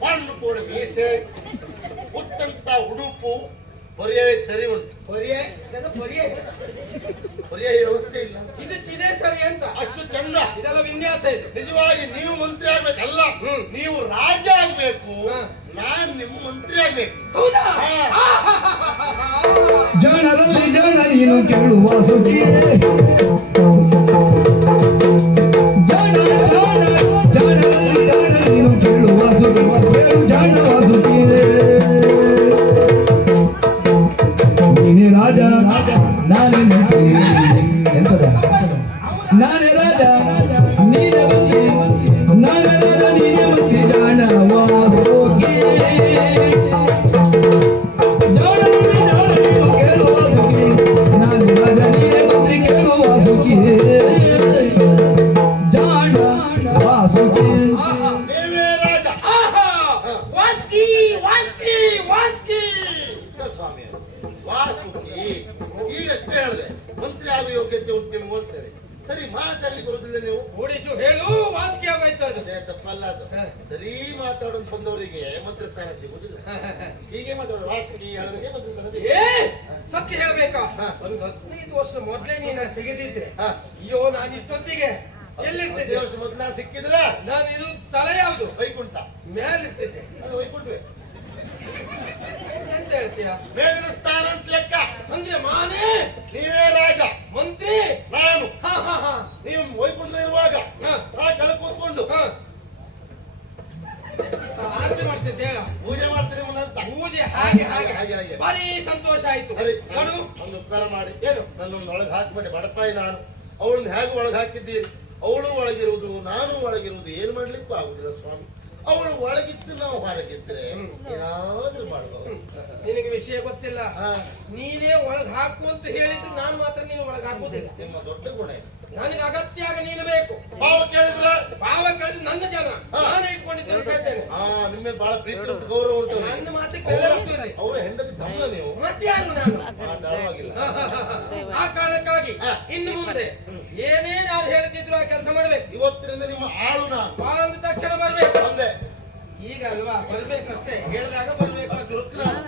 ಮಣ್ಣು ಕೂಡ ಮೀಸೆ, ಉಟ್ಟಂತ ಉಡುಪು ಪರ್ಯಾಯ ಸರಿ ಉಂಟು. ಪರ್ಯಾಯ ಇದೆಲ್ಲ ಪರ್ಯಾಯ. ಪರ್ಯಾಯ ವ್ಯವಸ್ಥೆ ಇಲ್ಲ. ಇದಕ್ಕಿದೆ ಸರಿ ಅಂತ. ಅಷ್ಟು ಚಂದ. ಇದೆಲ್ಲ ವಿನ್ಯಾಸ ಇದೆ. ನಿಜವಾಗಿ ನೀವು ಮಂತ್ರಿ ಆಗ್ಬೇಕಲ್ಲ, ನೀವು ರಾಜ ಆಗ್ಬೇಕು. ನಾನ್ ನಿಮ್ಮ ಮಂತ್ರಿ ಆಗ್ಬೇಕು. ಹೌದಾ? ಹಾ. ಜನರಲ್ಲಿ ಜನ ನೀನು ಕೇಳುವ ಸುದ್ದಿಯೇ, ಜನರಲ್ಲಿ ಜನ ನೀನು ಕೇಳುವ ಸುದ್ದಿ, ಕೇಳು ಜಾಣವ ಸುದ್ದಿಯೇ. ನೀನೇ ರಾಜ ನಾನೇ ಮಂತ್ರಿ. ಎಂತದ? ನಾನೇ ರಾಜ ನೀನೇ ಮಂತ್ರಿ, ನಾನೇ ರಾಜ ನೀನೇ ಮಂತ್ರಿ, ಜಾಣವ ಸುದ್ದಿ. ನೀವೇ ರಾಜ. ಆಹಾ! ವಾಸ್ಕಿ ವಾಸ್ಕಿ ವಾಸ್ಕಿ. ಸ್ವಾಮಿ ವಾಸುಕಿ. ಈಗಷ್ಟೇ ಹೇಳಿದೆ ಮಂತ್ರಿ ಆಗುವ ಯೋಗ್ಯತೆ ಉಂಟು ನಿಮ್ಗೆ ಹೋಗ್ತೇವೆ. ಸರಿ, ಮಾತಾಡ್ಲಿಕ್ಕೆ ಬರುದಿಲ್ಲ ನೀವು. ಓಡಿಸು ಹೇಳು. ವಾಸ್ಕಿ ಆಗೋಯ್ತು ಅದು. ಅದೇ ತಪ್ಪಲ್ಲ ಅದು. ಸರಿ ಮಾತಾಡೋದು ಬಂದವರಿಗೆ ಮಂತ್ರಿ ಸ್ಥಾನ ಸಿಗುದಿಲ್ಲ. ಹೀಗೆ ಮಾತಾಡೋದು ವಾಸುಕಿ ಹೇಳೋರಿಗೆ ಮಂತ್ರಿ ಸ್ಥಾನ ಸಿಗುದಿಲ್ಲ. ಏ ಸತ್ಯ ಹೇಳ್ಬೇಕಾ? ಹಾ. ಒಂದು 15 ವರ್ಷ ಮೊದಲೇ ನೀನು ಸಿಗದಿದ್ದೆ, ಹಾ. ಅಯ್ಯೋ ನಾನು ಇಷ್ಟೊತ್ತಿಗೆ ಎಲ್ಲಿರ್ತಿದ್ದೆ? ಪ್ರತಿ ವರ್ಷ ಮೊದಲ ಸಿಕ್ಕಿದ್ರೆ ನಾನು ಇರುವ ಸ್ಥಳ ಯಾವುದು? ವೈಕುಂಠ. ಮೇಲಿರ್ತಿದ್ದೆ. ಅದು ವೈಕುಂಠವೇ. ಎಂತ ಹೇಳ್ತೀಯ? ಮೇಲಿನ ಸ್ಥಾನ ಅಂತ ಲೆಕ್ಕ. ಅಂದ್ರೆ ಮಾನೇ ನೀವೇ ರಾಜ, ಮಂತ್ರಿ ನಾನು. ಹಾ ಹಾ ಹಾ ನೀವು ವೈಕುಂಠದಲ್ಲಿರುವಾಗ ಹಾ. ಆ ಕೆಳ ಕೂತ್ಕೊಂಡು ಹಾ. ಆರತಿ ಮಾಡ್ತಿದ್ದೆ ಹೇಳ. ಪೂಜೆ ಮಾಡ್ತೀನಿ ಅಂತ. ಪೂಜೆ ಹಾಗೆ ಹಾಗೆ ಹಾಗೆ. ಭಾರಿ ಸಂತೋಷ ಆಯ್ತು. ಸರಿ, ನೋಡು ಒಂದು ಉಪಕಾರ ಮಾಡಿ ಏನು? ನನ್ನನ್ನು ಒಳಗೆ ಹಾಕಬೇಡಿ. ಬಡಪಾಯಿ ನಾನು. ಅವಳನ್ನ ಹೇಗೆ ಒಳಗೆ ಹಾಕಿದ್ದೀರಿ? ಅವಳು ಒಳಗಿರುವುದು ನಾನು ಒಳಗಿರುವುದು ಏನು ಮಾಡ್ಲಿಕ್ಕೂ ಆಗುದಿಲ್ಲ ಸ್ವಾಮಿ. ಅವಳು ಒಳಗಿದ್ದು ನಾವು ಹೊರಗಿದ್ರೆ ಏನಾದ್ರೂ ಮಾಡಬಹುದು. ನಿನಗೆ ವಿಷಯ ಗೊತ್ತಿಲ್ಲ. ಹಾ. ನೀನೇ ಒಳಗ್ ಹಾಕು ಅಂತ ಹೇಳಿದ್ರು ನಾನು ಮಾತ್ರ ನೀನು ಒಳಗ್ ಹಾಕುದಿಲ್ಲ. ನಿಮ್ಮ ದೊಡ್ಡ ಗುಣ ಇದು. ನನಗೆ ಅಗತ್ಯ ಆಗ ನೀನು ಬೇಕು. ಭಾವ ಕೇಳಿದ್ರ ಭಾವ ಕಳೆದು ನನ್ನ ಜನ ನಾನು ಇಟ್ಕೊಂಡಿದ್ದೇನೆ ಕೇಳ್ತೇನೆ. ನಿಮ್ಮ ಮೇಲೆ ಬಹಳ ಪ್ರೀತಿ ಉಂಟು, ಗೌರವ ಉಂಟು. ನನ್ನ ಮಾತಿಗೆ ಬೆಲೆ ಉಂಟು. ಅವರ ಹೆಂಡತಿ ತಮ್ಮ ನೀವು. ಮತ್ತೆ ಯಾರು ನಾನು? ದಾಳವಾಗಿಲ್ಲ. ಆ ಕಾರಣಕ್ಕಾಗಿ ಇನ್ನು ಮುಂದೆ ಏನೇ ನಾನು ಹೇಳ್ತಿದ್ರು ಆ ಕೆಲಸ ಮಾಡ್ಬೇಕು. ಇವತ್ತಿನಿಂದ ನಿಮ್ಮ ಆಳು ನಾನು. ಬಾ ಅಂದ ತಕ್ಷಣ ಬರ್ಬೇಕು. ಒಂದೇ ಈಗ ಅಲ್ವಾ ಬರ್ಬೇಕಷ್ಟೇ, ಹೇಳಿದಾಗ ಬರ್ಬೇಕು. ಚುರುಕು ನಾನು.